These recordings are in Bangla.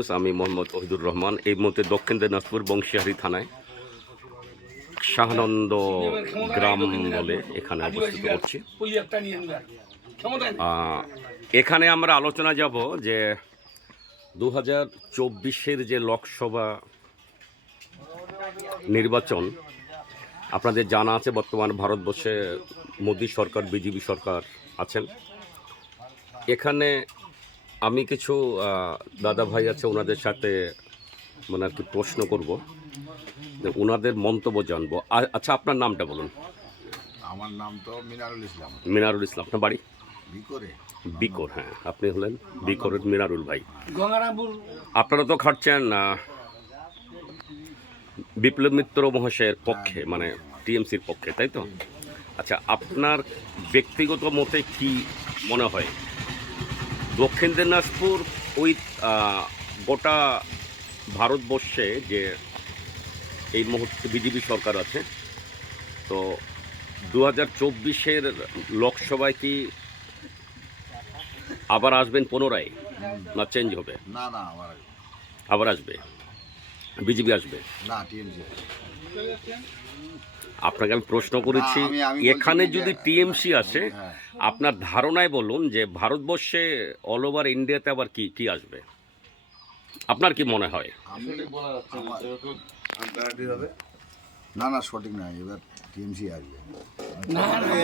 নিউজ, আমি মোহাম্মদ ওহিদুর রহমান। এই মুহূর্তে দক্ষিণ দিনাজপুর বংশীহারি থানায় শাহানন্দ গ্রাম বলে এখানে অবস্থিত করছি এখানে আমরা আলোচনা যাব যে দু হাজার চব্বিশের যে লোকসভা নির্বাচন, আপনাদের জানা আছে বর্তমান ভারতবর্ষে মোদী সরকার, বিজেপি সরকার আছেন। এখানে আমি কিছু দাদা ভাই আছে ওনাদের সাথে মানে আর কি প্রশ্ন করব। ওনাদের মন্তব্য জানব। আচ্ছা আপনার নামটা বলুন। আমার নাম তো মিনারুল ইসলাম। মিনারুল ইসলাম আপনার বাড়ি? বিকরে। বিকর হ্যাঁ আপনি হলেন বিকরের মিনারুল ভাই। আপনারা তো খাটছেন বিপ্লব মিত্র মহাশয়ের পক্ষে মানে টিএমসির পক্ষে তাই তো? আচ্ছা আপনার ব্যক্তিগত মতে কি মনে হয়? দক্ষিণ দিনাজপুর ওই আহ, গোটা ভারতবর্ষে যে এই মুহূর্তে বিজেপি সরকার আছে তো দু হাজার চব্বিশের লোকসভায় কি আবার আসবেন পুনরায়? না চেঞ্জ হবে? না না আমার আবার আসবে? বিজেপি আসবে? না টিএমসি আপনাকে আমি প্রশ্ন করেছি এখানে যদি টিএমসি আসে হ্যাঁ। আপনার ধারণায় বলুন যে ভারতবর্ষে অল ওভার ইন্ডিয়াতে আবার কি কি আসবে? আপনার কি মনে হয়? না না সঠিক না এবার টিএমসি আসবে। না না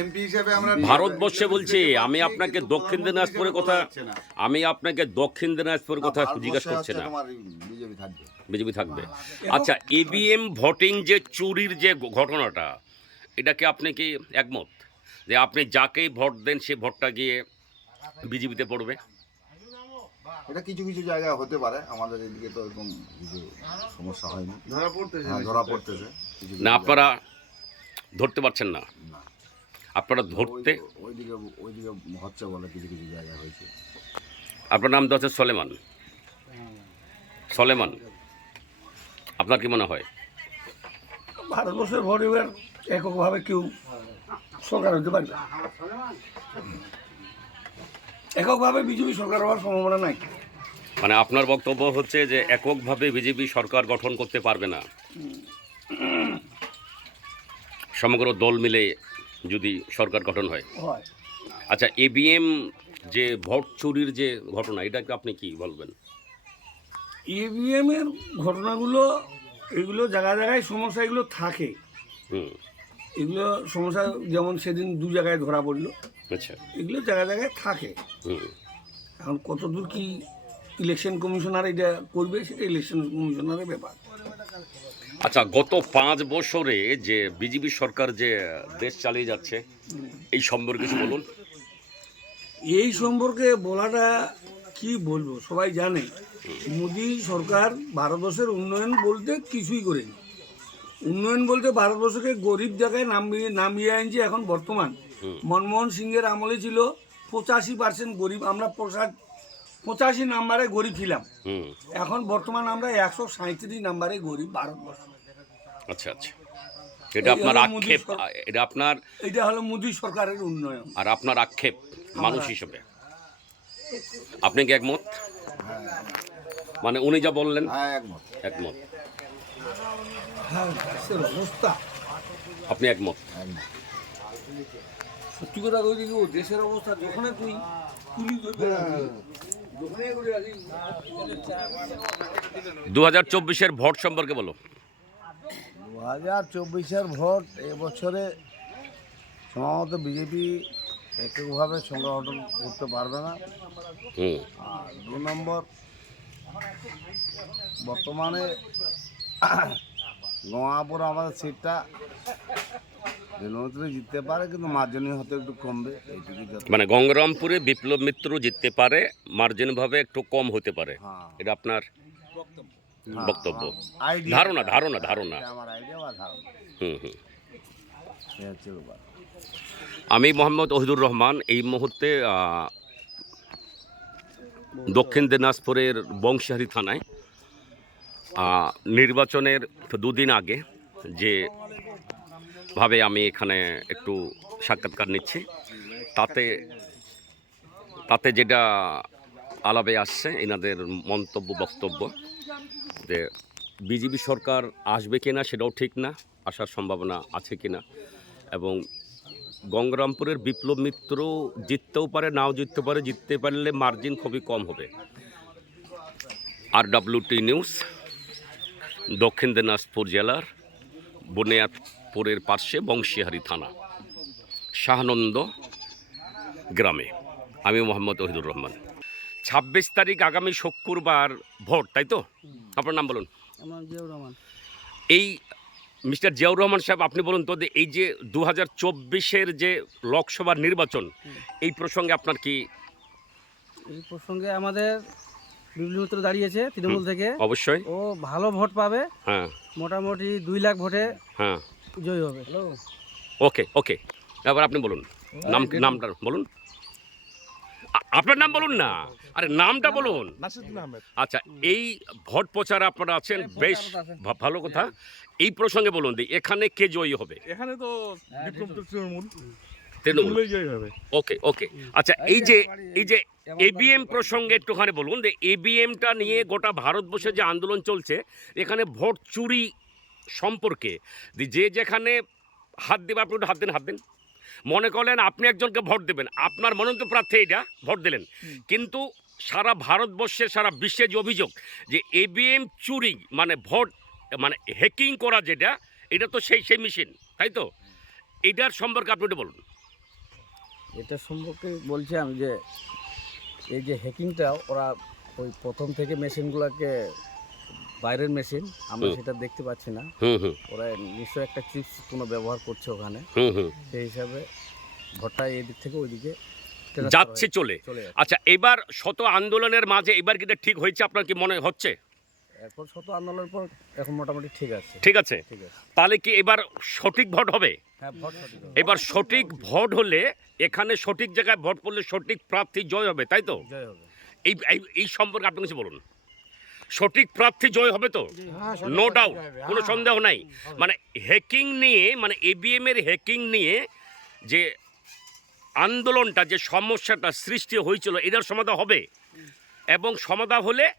এমপি হিসেবে আমরা ভারতবর্ষে বলছি আমি আপনাকে দক্ষিণ দিনাজপুরের কথা আমি আপনাকে দক্ষিণ দিনাজপুরের কথা জিজ্ঞাসা করছি না। তোমার বিজেপি থাকবে। বিজেপি থাকবে। আচ্ছা ইভিএম ভোটিং যে চুরির যে ঘটনাটা এটাকে আপনি কি একমত? যে আপনি যাকেই ভোট দেন সে ভোটটা গিয়ে বিজেপিতে পড়বে। এটা কিছু কিছু জায়গায় হতে পারে আমাদের এদিকে তো এরকম কিছু সমস্যা হয়নি। ধরা পড়তেছে ধরা পড়তেছে। কিছু কিছু না আপনারা ধরতে পারছেন না। না। আপনারা ধরতে ওইদিকে ওইদিকে হচ্ছে বলে কিছু কিছু জায়গায় হয়েছে। আপনার নাম তো হচ্ছে সলেমান। সলেমান আপনার কি মনে হয়? ভারতবর্ষের ভোট এককভাবে কেউ সরকার হতে পারবে। এককভাবে বিজেপি সরকার হওয়ার সম্ভাবনা নাই। মানে আপনার বক্তব্য হচ্ছে যে এককভাবে বিজেপি সরকার গঠন করতে পারবে না। সমগ্র দল মিলে যদি সরকার গঠন হয়। হয়। আচ্ছা এবিএম যে ভোট চুরির যে ঘটনা এটাকে আপনি কি বলবেন? ইভিএম এর ঘটনাগুলো এগুলো জায়গায় জায়গায় সমস্যা এগুলো থাকে এগুলো সমস্যা যেমন সেদিন দু জায়গায় ধরা পড়ল। আচ্ছা। এগুলো জায়গায় জায়গায় থাকে। হুম। এখন কতদূর কি ইলেকশন কমিশনার এটা করবে সেটা ইলেকশন কমিশনারের ব্যাপার। আচ্ছা গত পাঁচ বছরে যে বিজেপি সরকার যে দেশ চালিয়ে যাচ্ছে এই সম্পর্কে কিছু বলুন। এই সম্পর্কে বলাটা কি বলব সবাই জানে। মোদী সরকার ভারতবর্ষের উন্নয়ন বলতে কিছুই করেনি। উন্নয়ন বলতে ভারতবর্ষকে গরিব জায়গায় নামিয়ে নামিয়ে আনছে এখন বর্তমান। মনমোহন সিংয়ের আমলে ছিল পঁচাশি পার্সেন্ট গরিব আমরা পঁচা- পঁচাশি নাম্বারে গরিব ছিলাম। এখন বর্তমান আমরা একশো সাঁত্রিশ নাম্বারে গরিব ভারতবর্ষ। আচ্ছা আচ্ছা। এটা আপনার আক্ষেপ এটা আপনার এটা হলো মোদী সরকারের উন্নয়ন। আর আপনার আক্ষেপ মানুষ হিসেবে। আপনি কি একমত? মানে উনি যা বললেন হ্যাঁ একমত। একমত। হ্যাঁ দেশের অবস্থা। আপনি একমত? সত্যি কথা কই দেখি ও দেশের অবস্থা যখন তুই দু হাজার চব্বিশের ভোট সম্পর্কে বলো। দু হাজার চব্বিশের ভোট এবছরে সম্ভবত বিজেপি এককভাবে সংগঠন করতে পারবে না। আর দু নম্বর বর্তমানে গঙ্গাপুর আমাদের সিটটা রেলমন্ত্রী জিততে পারে কিন্তু মার্জনী হতে একটু কমবে মানে গঙ্গরামপুরে বিপ্লব মিত্র জিততে পারে মার্জিনভাবে একটু কম হতে পারে। হ্যাঁ। এটা আপনার বক্তব্য। ধারণা ধারণা ধারণা। হুম হুম। আমি মোহাম্মদ ওহিদুর রহমান এই মুহূর্তে দক্ষিণ দিনাজপুরের বংশীহারি থানায় নির্বাচনের দুদিন আগে যে ভাবে আমি এখানে একটু সাক্ষাৎকার নিচ্ছি, তাতে তাতে যেটা আলাপে আসছে, এনাদের মন্তব্য, বক্তব্য, যে বিজেপি সরকার আসবে কিনা সেটাও ঠিক না, আসার সম্ভাবনা আছে কিনা, এবং গঙ্গরামপুরের বিপ্লব মিত্র জিততেও পারে নাও জিততে পারে জিততে পারলে মার্জিন খুবই কম হবে। আর ডাব্লিউটি নিউজ দক্ষিণ দিনাজপুর জেলার বুনিয়াদপুরের পার্শ্বে বংশীহারি থানা শাহানন্দ গ্রামে। আমি মোহাম্মদ ওহিদুর রহমান। ছাব্বিশ তারিখ আগামী শুক্রবার ভোট তাই তো? আপনার নাম বলুন। এই মিস্টার জিয়াউর রহমান সাহেব আপনি বলুন তো এই যে দু হাজার চব্বিশের যে লোকসভার নির্বাচন এই প্রসঙ্গে আপনার কি এই প্রসঙ্গে আমাদের বিপ্লব মিত্র দাঁড়িয়েছে তৃণমূল থেকে। অবশ্যই। ও ভালো ভোট পাবে। হ্যাঁ। মোটামুটি দুই লাখ ভোটে হ্যাঁ। জয়ী হবে। ওকে ওকে। এবার আপনি বলুন নাম নামটা বলুন। আপনার নাম বলুন না। আরে নামটা বলুন। আচ্ছা এই ভোট প্রচার আপনারা আছেন? বেশ ভালো কথা। এই প্রসঙ্গে বলুন যে এখানে কে জয়ী হবে? এখানে তো বিক্রম তৃণমূল। ওকে ওকে। আচ্ছা এই যে এই যে এবিএম প্রসঙ্গে একটুখানি বলুন যে এবিএমটা নিয়ে গোটা ভারতবর্ষে যে আন্দোলন চলছে এখানে ভোট চুরি সম্পর্কে যে- যে যেখানে হাত দেবে আপনি একটু হাত দিন হাত দিন। মনে করলেন আপনি একজনকে ভোট দেবেন। আপনার মনোনীত প্রার্থী এটা ভোট দিলেন। কিন্তু সারা ভারতবর্ষের সারা বিশ্বে যে অভিযোগ যে এবিএম চুরি মানে ভোট মানে হ্যাকিং করা যেটা এটা তো সেই সেই মেশিন তাই তো? এটার সম্পর্কে আপনি একটু বলুন। এটা সম্পর্কে বলছি আমি যে এই যে হ্যাকিংটা ওরা ওই প্রথম থেকে মেশিনগুলোকে বাইরের মেশিন আমরা সেটা দেখতে পাচ্ছি না। হুম হুম। ওরা নিশ্চয়ই একটা চিপস কোনো ব্যবহার করছে ওখানে। হুম হুম। সেই হিসাবে ভোটটা এদিক থেকে ওইদিকে যাচ্ছে চলে। আচ্ছা এবার শত আন্দোলনের মাঝে এবার কি এটা ঠিক হয়েছে? আপনার কি মনে হচ্ছে? এখন শত আন্দোলনের পর এখন মোটামুটি ঠিক আছে। ঠিক আছে। তাহলে কি এবার সঠিক ভোট হবে? হ্যাঁ। এবার সঠিক ভোট হলে এখানে সঠিক জায়গায় ভোট পড়লে সঠিক প্রার্থী জয় হবে তাই তো? জয় হবে। এই এই- এই সম্পর্কে আপনি কিছু বলুন। সঠিক প্রার্থী জয় হবে তো? নো ডাউট কোনো সন্দেহ নাই। মানে হ্যাকিং নিয়ে মানে এবিএম এর হ্যাকিং নিয়ে যে আন্দোলনটা যে সমস্যাটা সৃষ্টি হয়েছিল এটার সমাধান হবে। এবং সমাধান হলে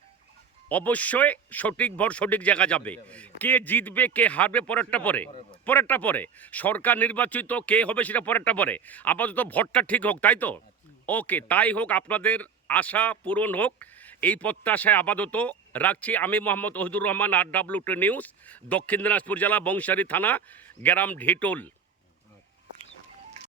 অবশ্যই সঠিক ভর সঠিক জায়গা যাবে। কে জিতবে কে হারবে পরেরটা পরে। পরেরটা পরে। সরকার নির্বাচিত কে হবে সেটা পরেরটা পরে। আপাতত ভোটটা ঠিক হোক তাই তো? ওকে তাই হোক আপনাদের আশা পূরণ হোক। এই প্রত্যাশায় আপাতত রাখছি। আমি Mohammad Ohidur Rahman R W news Dakshin Dinajpur জেলা, বংশারী থানা, গ্রাম ঢিটোল।